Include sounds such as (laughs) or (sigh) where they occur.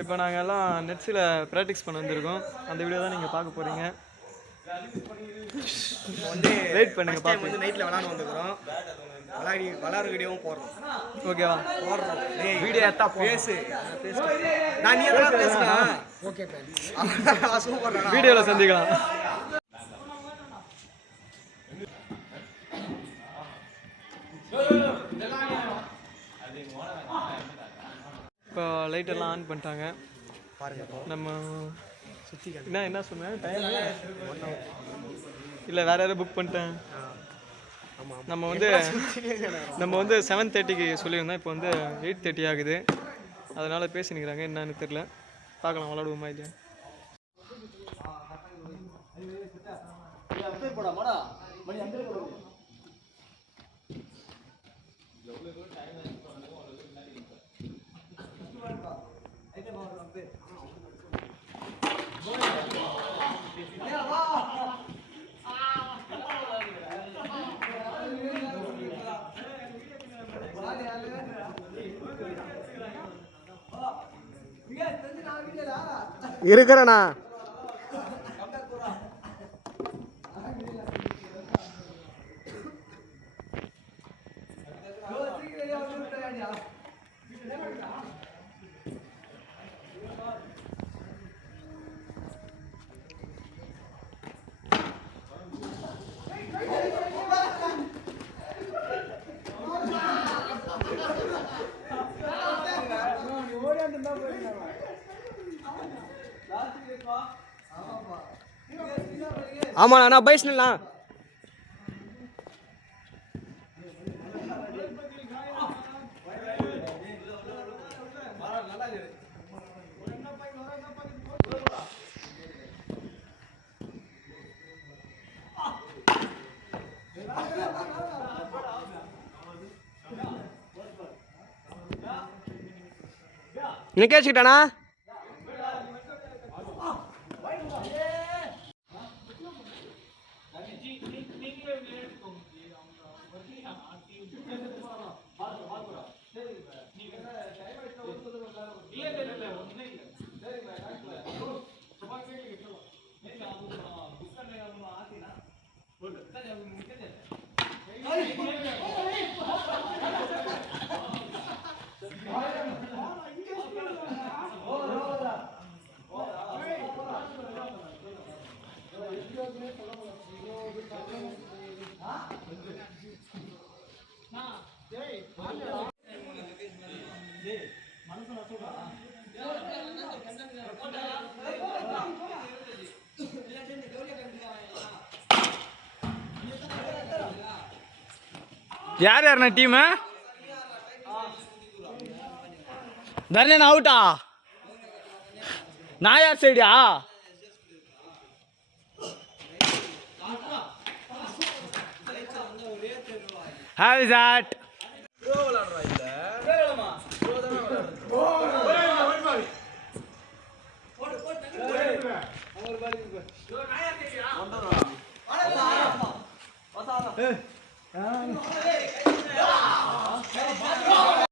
இப்போ நாங்கள் எல்லாம் நெட்ஸில் ப்ராக்டிஸ் பண்ண வந்திருக்கோம். அந்த வீடியோ தான் நீங்கள் பார்க்க போகிறீங்க வந்து வெயிட் பண்ணுங்க பார்ப்போம். வந்து நைட்டில் விளாட வந்துக்கிறோம் விளாடி விளாட்ற வீடியோவும் போடுறோம் ஓகேவா? போடுறோம். டேய் வீடியோ எடுத்தா பேசு. நான் நீ பேசுறேன் ஓகே (laughs) சூப்பர் வீடியோவில் சந்திக்கலாம். இப்போ லைட்டெல்லாம் ஆன் பண்ணிட்டாங்க. பாருங்க நம்ம சுற்றி என்ன என்ன சொன்னேன்? டைம் இல்லை வேற யாரும் புக் பண்ணிட்டேன். நம்ம வந்து நம்ம வந்து செவன் தேர்ட்டிக்கு சொல்லியிருந்தோம். இப்போ வந்து எயிட் தேர்ட்டி ஆகுது. அதனால் பேசினுக்கிறாங்க என்னன்னு தெரில பார்க்கலாம் விளாடுவோமா இல்லையா? இருக்கிறேண்ணா ஆமாண்ணா அண்ணா நான் பைஸ்ண்ணா நிக்கேச்சுக்கிட்டானா யார் யாருண்ணா டீமு தர்ணன் அவுட்டா நான் யார் சைடியா ஹாவ் இஸ் தட்